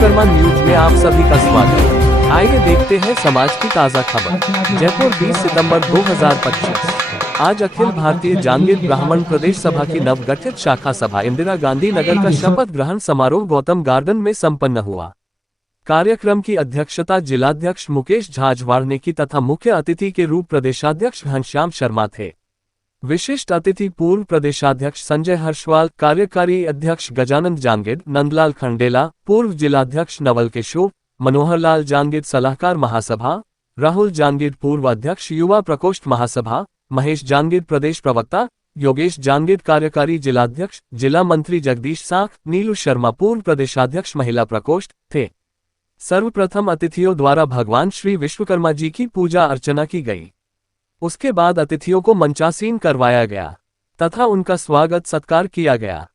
Vishwakarma news में आप सभी का स्वागत। आइए देखते हैं समाज की ताज़ा खबर। जयपुर 20 सितंबर 2025। आज अखिल भारतीय जांगीर ब्राह्मण प्रदेश सभा की नवगठित शाखा सभा इंदिरा गांधी नगर का शपथ ग्रहण समारोह गौतम गार्डन में संपन्न हुआ। कार्यक्रम की अध्यक्षता जिलाध्यक्ष मुकेश झाजवाड़ ने की तथा मुख्य अतिथि के रूप प्रदेशाध्यक्ष घनश्याम शर्मा थे। विशिष्ट अतिथि पूर्व प्रदेशाध्यक्ष संजय हर्षवाल, कार्यकारी अध्यक्ष गजानंद जांगीर, नंदलाल खंडेला, पूर्व जिलाध्यक्ष नवल किशोर, मनोहरलाल जांगीर सलाहकार महासभा, राहुल जांगीर पूर्व अध्यक्ष युवा प्रकोष्ठ महासभा, महेश जांगीर प्रदेश प्रवक्ता, योगेश जांगीर कार्यकारी जिलाध्यक्ष, जिला मंत्री जगदीश साख, नीलू शर्मा पूर्व प्रदेशाध्यक्ष महिला प्रकोष्ठ थे। सर्वप्रथम अतिथियों द्वारा भगवान श्री विश्वकर्मा जी की पूजा अर्चना की गई। उसके बाद अतिथियों को मंचासीन करवाया गया तथा उनका स्वागत सत्कार किया गया।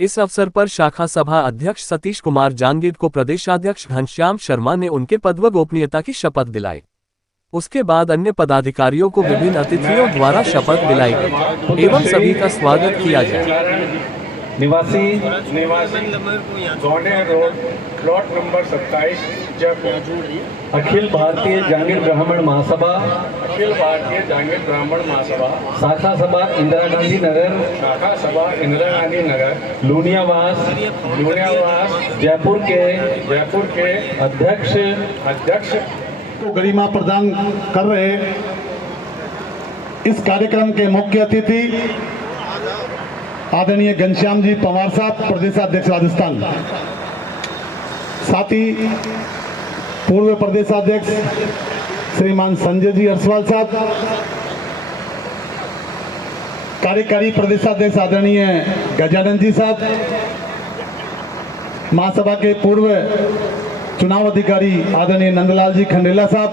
इस अवसर पर शाखा सभा अध्यक्ष सतीश कुमार जांगीर को प्रदेशाध्यक्ष घनश्याम शर्मा ने उनके पद व गोपनीयता की शपथ दिलाई। उसके बाद अन्य पदाधिकारियों को विभिन्न अतिथियों द्वारा शपथ दिलाई गई एवं सभी का स्वागत किया गया। निवासी गौंडे road, plot number 27, Jaipur. Akhil Bharatiya Jahangir ब्राह्मण महासभा, अखिल भारतीय जांगीर ब्राह्मण महासभा शाखा सभा इंदिरा गांधी नगर, शाखा सभा इंदिरा गांधी नगर, लूनियावास जयपुर के अध्यक्ष को गरिमा प्रदान कर रहे इस कार्यक्रम के मुख्य अतिथि आदरणीय घनश्याम जी पवार साहब, प्रदेशाध्यक्ष राजस्थान, साथ ही पूर्व प्रदेशाध्यक्ष श्रीमान संजय जी हर्षवाल साहब, कार्यकारी प्रदेशाध्यक्ष आदरणीय गजानंद जी साहब, महासभा के पूर्व चुनाव अधिकारी आदरणीय नंदलाल जी खंडेला साहब।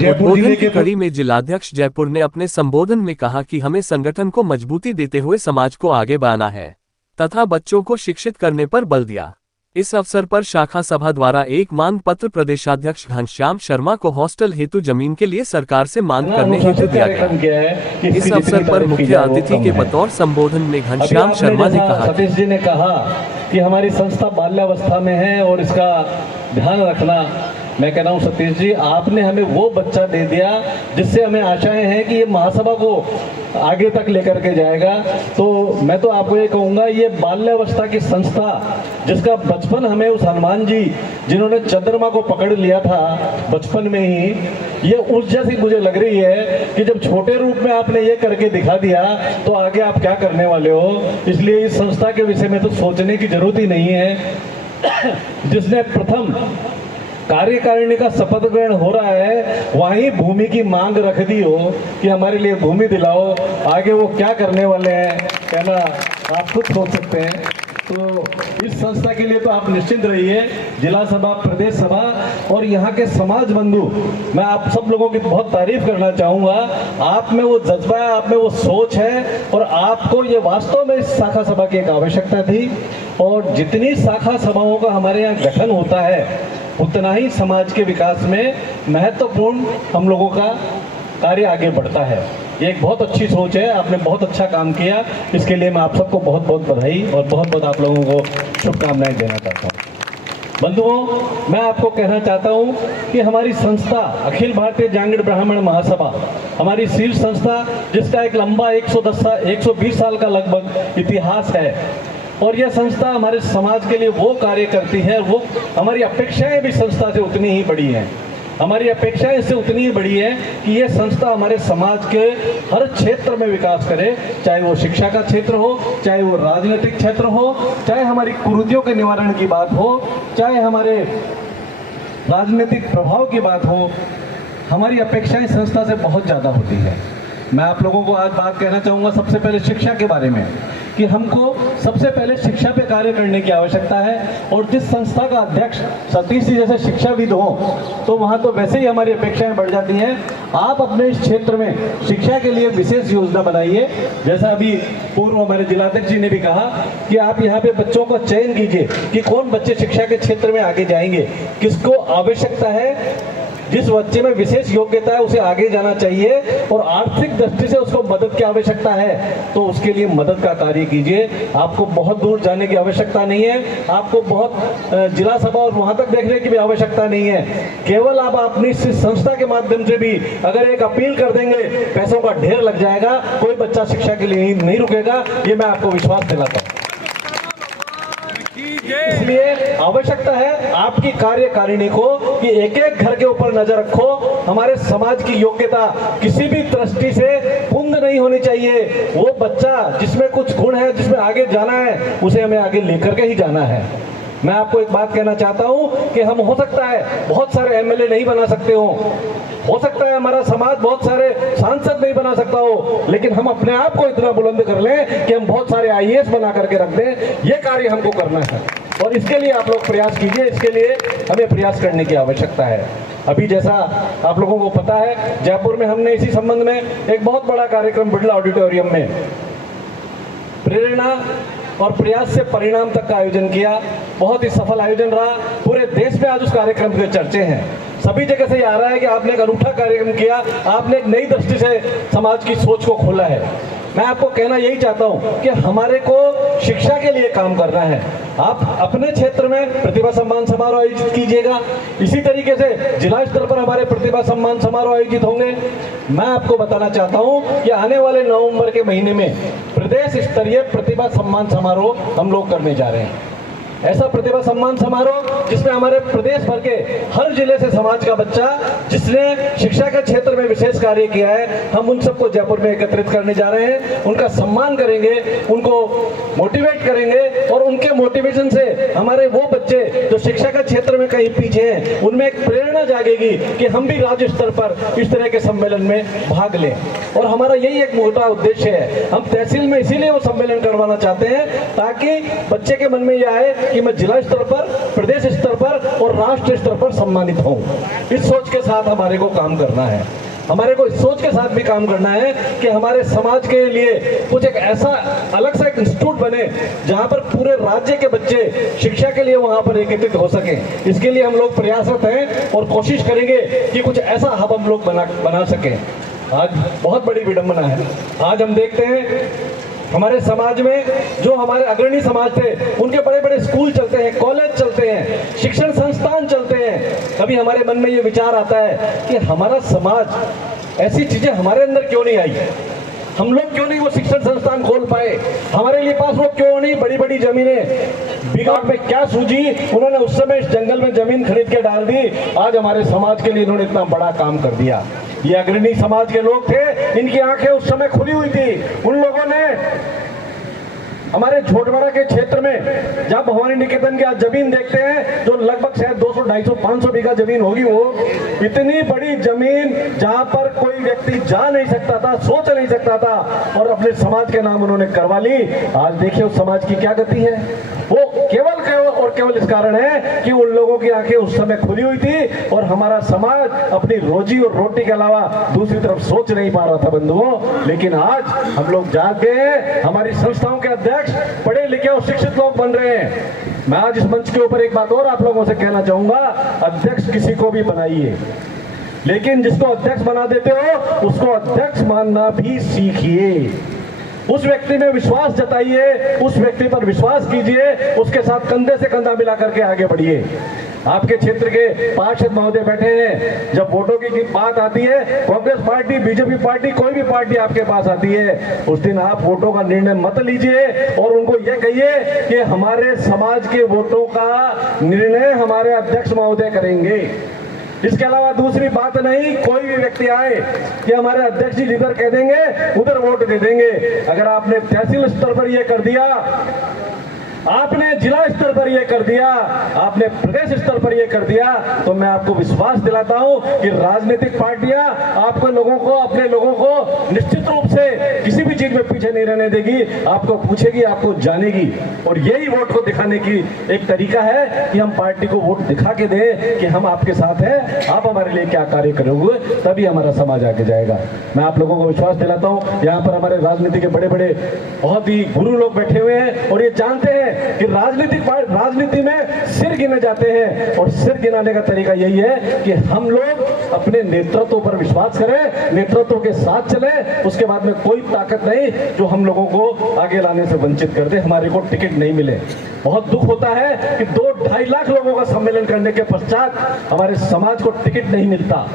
जयपुर जिले की कड़ी में जिलाध्यक्ष जयपुर ने अपने संबोधन में कहा कि हमें संगठन को मजबूती देते हुए समाज को आगे बढ़ाना है तथा बच्चों को शिक्षित करने पर बल दिया। इस अवसर पर शाखा सभा द्वारा एक मांग पत्र प्रदेशाध्यक्ष घनश्याम शर्मा को हॉस्टल हेतु जमीन के लिए सरकार से मांग करने हेतु दिया गया। इस अवसर पर मुख्य अतिथि के बतौर संबोधन में घनश्याम शर्मा ने कहा, सतीश जी ने कहा कि हमारी संस्था बाल्यावस्था में है और इसका ध्यान रखना। मैं कह रहा हूँ सतीश जी, आपने हमें वो बच्चा दे दिया जिससे हमें आशाएं हैं कि ये महासभा को आगे तक लेकर के जाएगा। तो मैं तो आपको ये कहूँगा, ये बाल्यावस्था की संस्था जिसका बचपन हमें उस हनुमान जी जिन्होंने चंद्रमा को पकड़ लिया था बचपन में ही, ये उस जैसी मुझे लग रही है कि जब छोटे रूप में आपने ये करके दिखा दिया तो आगे आप क्या करने वाले हो। इसलिए इस संस्था के विषय में तो सोचने की जरूरत ही नहीं है। जिसने प्रथम कार्यकारिणी का शपथ ग्रहण हो रहा है वहीं भूमि की मांग रख दी हो कि हमारे लिए भूमि दिलाओ, आगे वो क्या करने वाले हैं कहना आप खुद सोच सकते हैं। तो इस संस्था के लिए तो आप निश्चिंत रहिए। जिला सभा, प्रदेश सभा और यहाँ के समाज बंधु, मैं आप सब लोगों की बहुत तारीफ करना चाहूँगा। आप में वो जज्बा है, आप में वो सोच है और आपको ये वास्तव में इस शाखा सभा की एक आवश्यकता थी। और जितनी शाखा सभाओं का हमारे यहाँ गठन होता है उतना ही समाज के विकास में महत्वपूर्ण हम लोगों का कार्य आगे बढ़ता है। ये एक बहुत अच्छी सोच है, आपने बहुत अच्छा काम किया। इसके लिए मैं आप सबको बहुत बहुत बधाई और बहुत बहुत आप लोगों को शुभकामनाएं देना चाहता हूँ। बंधुओं, मैं आपको कहना चाहता हूँ कि हमारी संस्था अखिल भारतीय जांगीर ब्राह्मण महासभा, हमारी शीर्ष संस्था जिसका एक लंबा 120 साल का लगभग इतिहास है और यह संस्था हमारे समाज के लिए वो कार्य करती है, वो हमारी अपेक्षाएं भी संस्था से उतनी ही बड़ी हैं। हमारी अपेक्षाएं इससे उतनी ही बड़ी है कि ये संस्था हमारे समाज के हर क्षेत्र में विकास करे, चाहे वो शिक्षा का क्षेत्र हो, चाहे वो राजनीतिक क्षेत्र हो, चाहे हमारी कुरीतियों के निवारण की बात हो, चाहे हमारे राजनीतिक प्रभाव की बात हो। हमारी अपेक्षाएं संस्था से बहुत ज़्यादा होती है। मैं आप लोगों को आज बात कहना चाहूँगा सबसे पहले शिक्षा के बारे में कि हमको सबसे पहले शिक्षा पे कार्य करने की आवश्यकता है। और जिस संस्था का अध्यक्ष सतीश जी जैसे शिक्षाविद हों तो वहाँ तो वैसे ही हमारी अपेक्षाएं बढ़ जाती हैं। आप अपने इस क्षेत्र में शिक्षा के लिए विशेष योजना बनाइए। जैसा अभी पूर्व हमारे जिलाध्यक्ष जी ने भी कहा कि आप यहाँ पे बच्चों का चयन कीजिए कि कौन बच्चे शिक्षा के क्षेत्र में आगे जाएंगे, किसको आवश्यकता है, जिस बच्चे में विशेष योग्यता है उसे आगे जाना चाहिए और आर्थिक दृष्टि से उसको मदद की आवश्यकता है तो उसके लिए मदद का कार्य कीजिए। आपको बहुत दूर जाने की आवश्यकता नहीं है, आपको बहुत जिला सभा और वहां तक देखने की भी आवश्यकता नहीं है। केवल आप अपनी संस्था के माध्यम से भी अगर एक अपील कर देंगे, पैसों का ढेर लग जाएगा, कोई बच्चा शिक्षा के लिए नहीं रुकेगा, ये मैं आपको विश्वास दिलाता हूँ। इसलिए आवश्यकता है आपकी कार्यकारिणी को कि एक एक घर के ऊपर नजर रखो। हमारे समाज की योग्यता किसी भी दृष्टि से कुंद नहीं होनी चाहिए। वो बच्चा जिसमें कुछ गुण है, जिसमें आगे जाना है, उसे हमें आगे लेकर के ही जाना है। मैं आपको एक बात कहना चाहता हूं कि हम हो सकता है बहुत सारे एमएलए नहीं बना सकते हो सकता है हमारा समाज बहुत सारे सांसद नहीं बना सकता हो, लेकिन हम अपने आप को इतना बुलंद कर लें कि हम बहुत सारे आईएएस बना करके रख दें। ये कार्य हमको करना है और इसके लिए आप लोग प्रयास कीजिए। इसके लिए हमें प्रयास करने की आवश्यकता है। अभी जैसा आप लोगों को पता है, जयपुर में हमने इसी संबंध में एक बहुत बड़ा कार्यक्रम बिड़ला ऑडिटोरियम में प्रेरणा और प्रयास से परिणाम तक का आयोजन किया। बहुत ही सफल आयोजन रहा। पूरे देश में आज उस कार्यक्रम के चर्चे हैं। सभी जगह से ये आ रहा है कि आपने एक अनूठा कार्यक्रम किया, आपने एक नई दृष्टि से समाज की सोच को खोला है। मैं आपको कहना यही चाहता हूं कि हमारे को शिक्षा के लिए काम करना है। आप अपने क्षेत्र में प्रतिभा सम्मान समारोह आयोजित कीजिएगा। इसी तरीके से जिला स्तर पर हमारे प्रतिभा सम्मान समारोह आयोजित होंगे। मैं आपको बताना चाहता हूं कि आने वाले नवंबर के महीने में प्रदेश स्तरीय प्रतिभा सम्मान समारोह हम लोग करने जा रहे हैं। ऐसा प्रतिभा सम्मान समारोह जिसमें हमारे प्रदेश भर के हर जिले से समाज का बच्चा जिसने शिक्षा के क्षेत्र में विशेष कार्य किया है, हम उन सबको जयपुर में एकत्रित करने जा रहे हैं। उनका सम्मान करेंगे, उनको मोटिवेट करेंगे और उनके मोटिवेशन से हमारे वो बच्चे जो शिक्षा के क्षेत्र में कहीं पीछे हैं, उनमें एक प्रेरणा जागेगी कि हम भी राज्य स्तर पर इस तरह के सम्मेलन में भाग लें। और हमारा यही एक मोटा उद्देश्य है। हम तहसील में इसीलिए वो सम्मेलन करवाना चाहते हैं ताकि बच्चे के मन में यह आए कि मैं जिला स्तर पर, प्रदेश स्तर पर और राष्ट्र स्तर पर सम्मानित हूं। इस सोच के साथ हमारे को काम करना है। हमारे को इस सोच के साथ भी काम करना है कि हमारे समाज के लिए कुछ एक ऐसा अलग सा एक इंस्टीट्यूट बने जहां पर पूरे राज्य के बच्चे शिक्षा के लिए वहां पर एकत्रित हो सके। इसके लिए हम लोग प्रयासरत हैं और कोशिश करेंगे कि कुछ ऐसा हब हम लोग बना सकें। आज बहुत बड़ी विडंबना है। आज हम देखते हैं हमारे समाज में जो हमारे अग्रणी समाज थे, उनके बड़े बड़े स्कूल चलते हैं, कॉलेज चलते हैं, शिक्षण संस्थान चलते हैं। कभी हमारे मन में ये विचार आता है कि हमारा समाज ऐसी चीजें हमारे अंदर क्यों नहीं आई, हम लोग क्यों नहीं वो शिक्षण संस्थान खोल पाए, हमारे लिए पास वो क्यों नहीं बड़ी बड़ी जमीनें, बिगाड़ में क्या सूझी, उन्होंने उस समय इस जंगल में जमीन खरीद के डाल दी। आज हमारे समाज के लिए इन्होंने इतना बड़ा काम कर दिया। ये अग्रणी समाज के लोग थे, इनकी आंखें उस समय खुली हुई थी। उन लोगों ने हमारे झोटवाड़ा के क्षेत्र में जहां भवानी निकेतन की आज जमीन देखते हैं जो लगभग शायद 200, 250, 500 बीघा जमीन होगी, वो इतनी बड़ी जमीन जहां पर कोई व्यक्ति जा नहीं सकता था, सोच नहीं सकता था, और अपने समाज के नाम उन्होंने करवा ली। आज देखिए उस समाज की क्या गति है। वो केवल इस कारण है कि उन लोगों की आंखें उस समय खुली हुई थी और हमारा समाज अपनी रोजी और रोटी के अलावा दूसरी तरफ सोच नहीं पा रहा था बंधुओं। लेकिन आज हम लोग जाग गए, हमारी संस्थाओं के अध्यक्ष पढ़े लिखे और शिक्षित लोग बन रहे हैं। मैं आज इस मंच के ऊपर एक बात और आप लोगों से कहना चाहूंगा, अध्यक्ष किसी को भी बनाइए, लेकिन जिसको अध्यक्ष बना देते हो उसको अध्यक्ष मानना भी सीखिए। उस व्यक्ति में विश्वास जताइए, उस व्यक्ति पर विश्वास कीजिए, उसके साथ कंधे से कंधा मिला करके आगे बढ़िए। आपके क्षेत्र के पार्षद महोदय बैठे हैं, जब वोटों की बात आती है, कांग्रेस पार्टी, बीजेपी पार्टी, कोई भी पार्टी आपके पास आती है, उस दिन आप वोटों का निर्णय मत लीजिए और उनको यह कहिए कि हमारे समाज के वोटों का निर्णय हमारे अध्यक्ष महोदय करेंगे। इसके अलावा दूसरी बात नहीं, कोई भी व्यक्ति आए कि हमारे अध्यक्ष जी जिधर कह देंगे उधर वोट दे देंगे। अगर आपने तहसील स्तर पर यह कर दिया आपने जिला स्तर पर यह कर दिया, आपने प्रदेश स्तर पर यह कर दिया, तो मैं आपको विश्वास दिलाता हूं कि राजनीतिक पार्टियां आपको लोगों को, अपने लोगों को निश्चित रूप से किसी भी चीज में पीछे नहीं रहने देगी, आपको पूछेगी, आपको जानेगी। और यही वोट को दिखाने की एक तरीका है कि हम पार्टी को वोट दिखा के दें कि हम आपके साथ हैं, आप हमारे लिए क्या कार्य करोगे, तभी हमारा समाज आगे जाएगा। मैं आप लोगों को विश्वास दिलाता हूं, यहाँ पर हमारे राजनीति के बड़े बड़े बहुत ही गुरु लोग बैठे हुए हैं और ये जानते हैं कि राजनीति में सिर गिने जाते हैं, और सिर गिनाने का तरीका यही है कि हम लोग अपने नेतृत्व पर विश्वास करें, नेतृत्व के साथ चले, उसके बाद में कोई ताकत नहीं जो हम लोगों को आगे लाने से वंचित कर दे, हमारे को टिकट नहीं मिले। बहुत दुख होता है कि 2-2.5 लाख लोगों का सम्मेलन करने के पश्चात हमारे समाज को टिकट नहीं मिलता,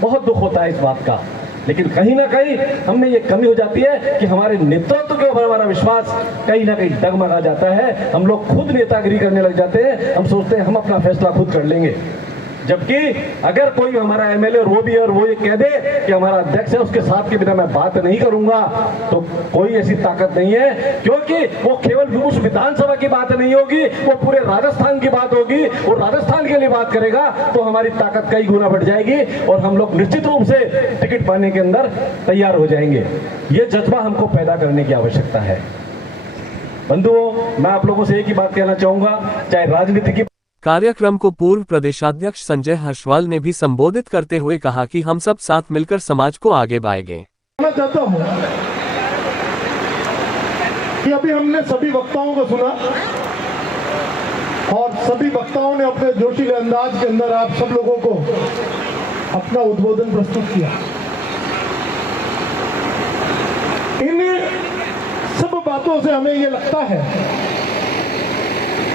बहुत दुख होता है इस बात का। लेकिन कहीं ना कहीं हमने ये कमी हो जाती है कि हमारे नेतृत्व के ऊपर हमारा विश्वास कहीं ना कहीं डगमगा जाता है, हम लोग खुद नेतागिरी करने लग जाते हैं, हम सोचते हैं हम अपना फैसला खुद कर लेंगे। जबकि अगर कोई हमारा एमएलए और वो भी और वो ये कह दे कि हमारा अध्यक्ष है, उसके साथ के बिना मैं बात नहीं करूंगा, तो कोई ऐसी ताकत नहीं है, क्योंकि वो केवल उस विधानसभा की बात नहीं होगी, वो पूरे राजस्थान की बात होगी, और राजस्थान के लिए बात करेगा तो हमारी ताकत कई गुना बढ़ जाएगी और हम लोग निश्चित रूप से टिकट पाने के अंदर तैयार हो जाएंगे। ये जज्बा हमको पैदा करने की आवश्यकता है। बंधुओं, मैं आप लोगों से एक ही बात कहना चाहूंगा, चाहे राजनीति की। कार्यक्रम को पूर्व प्रदेशाध्यक्ष संजय हर्षवाल ने भी संबोधित करते हुए कहा कि हम सब साथ मिलकर समाज को आगे बढ़ाएंगे। मैं चाहता हूं कि अभी हमने सभी वक्ताओं को सुना और सभी वक्ताओं ने अपने जोशीले अंदाज के अंदर आप सब लोगों को अपना उद्बोधन प्रस्तुत किया। इन सब बातों से हमें ये लगता है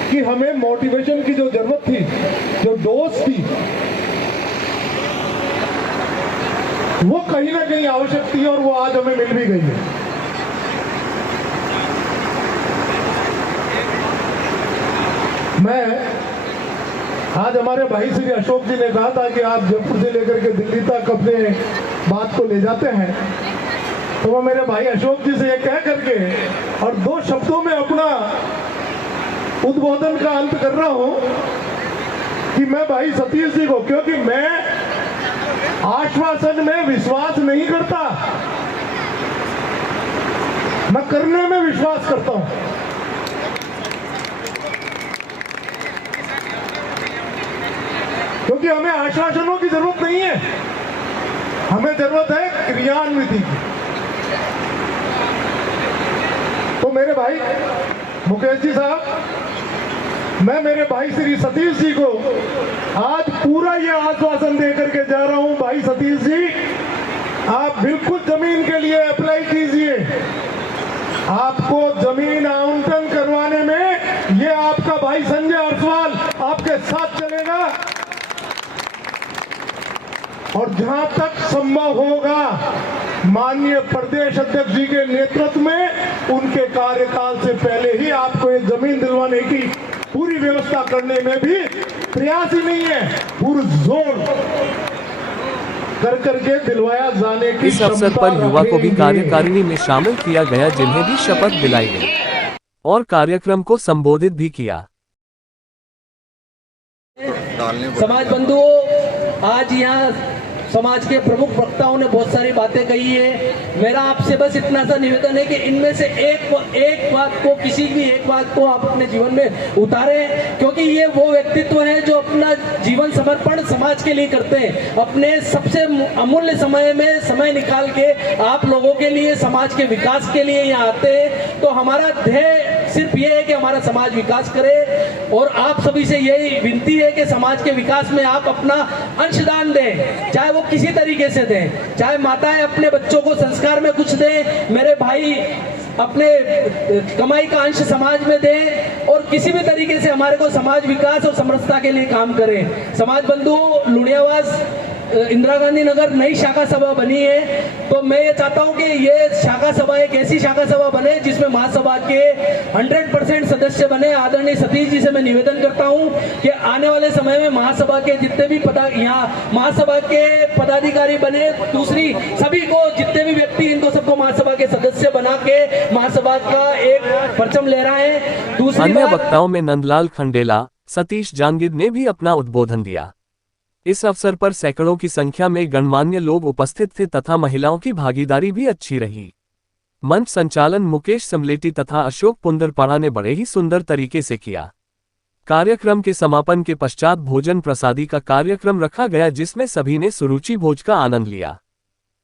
कि हमें मोटिवेशन की जो जरूरत थी, जो डोज थी, वो कहीं ना कहीं आवश्यक थी और वो आज हमें मिल भी गई है। मैं आज हमारे भाई श्री अशोक जी ने कहा था कि आप जयपुर से लेकर के दिल्ली तक अपने बात को ले जाते हैं, तो मैं मेरे भाई अशोक जी से ये कह करके और 2 शब्दों में अपना उद्बोधन का अंत कर रहा हूं कि मैं भाई सतीश जी को, क्योंकि मैं आश्वासन में विश्वास नहीं करता, मैं करने में विश्वास करता हूं। क्योंकि हमें आश्वासनों की जरूरत नहीं है, हमें जरूरत है क्रियान्विति की। तो मेरे भाई मुकेश जी साहब, मैं मेरे भाई श्री सतीश जी को आज पूरा ये आश्वासन देकर के जा रहा हूं, भाई सतीश जी आप बिल्कुल जमीन के लिए अप्लाई कीजिए, आपको जमीन आवंटन करवाने में ये आपका भाई संजय हर्षवाल आपके साथ चलेगा, और जहां तक संभव होगा माननीय प्रदेश अध्यक्ष जी के नेतृत्व में उनके कार्यकाल से पहले ही आपको ये जमीन दिलवाने की पूरी व्यवस्था करने में भी प्रयास ही नहीं है, पूरा जोर कर करके दिलवाया जाने की। इस अवसर पर युवा को भी कार्यकारिणी में शामिल किया गया, जिन्हें भी शपथ दिलाई गई और कार्यक्रम को संबोधित भी किया। समाज बंधुओं, आज यहाँ समाज के प्रमुख वक्ताओं ने बहुत सारी बातें कही है। मेरा आपसे बस इतना सा निवेदन है कि इनमें से एक बात को, किसी भी एक बात को आप अपने जीवन में उतारें, क्योंकि ये वो व्यक्तित्व है जो अपना जीवन समर्पण समाज के लिए करते हैं। अपने सबसे अमूल्य समय में समय निकाल के आप लोगों के लिए, समाज के विकास के लिए यहाँ आते हैं। तो हमारा ध्येय सिर्फ ये है कि हमारा समाज विकास करे, और आप सभी से यही विनती है कि समाज के विकास में आप अपना अंशदान दें, चाहे वो किसी तरीके से दें, चाहे माताएं अपने बच्चों को संस्कार में कुछ दें, मेरे भाई अपने कमाई का अंश समाज में दें, और किसी भी तरीके से हमारे को समाज विकास और समरसता के लिए काम करें। समाज बंधुओं, लुणियावास इंदिरा गांधी नगर नई शाखा सभा बनी है, तो मैं ये चाहता हूं कि ये शाखा सभा एक ऐसी शाखा सभा बने जिसमें महासभा के 100% सदस्य बने। आदरणीय सतीश जी से मैं निवेदन करता हूं कि आने वाले समय में महासभा के जितने भी यहाँ महासभा के पदाधिकारी बने, दूसरी सभी को जितने भी व्यक्ति इनको सबको महासभा के सदस्य बना के महासभा का एक परचम लहराएं। दूसरी अन्य वक्ताओं में नंदलाल खंडेला, सतीश जांगिड ने भी अपना उद्बोधन दिया। इस अवसर पर सैकड़ों की संख्या में गणमान्य लोग उपस्थित थे तथा महिलाओं की भागीदारी भी अच्छी रही। मंच संचालन मुकेश समलेटी तथा अशोक पुंदरपाड़ा ने बड़े ही सुंदर तरीके से किया। कार्यक्रम के समापन के पश्चात भोजन प्रसादी का कार्यक्रम रखा गया, जिसमें सभी ने सुरुचि भोज का आनंद लिया।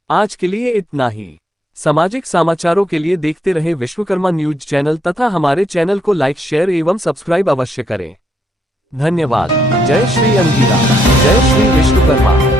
आज के लिए इतना ही। सामाजिक समाचारों के लिए देखते रहे विश्वकर्मा न्यूज चैनल तथा हमारे चैनल को लाइक, शेयर एवं सब्सक्राइब अवश्य करें। धन्यवाद। जय श्री अंगिरा, जय श्री विश्वकर्मा।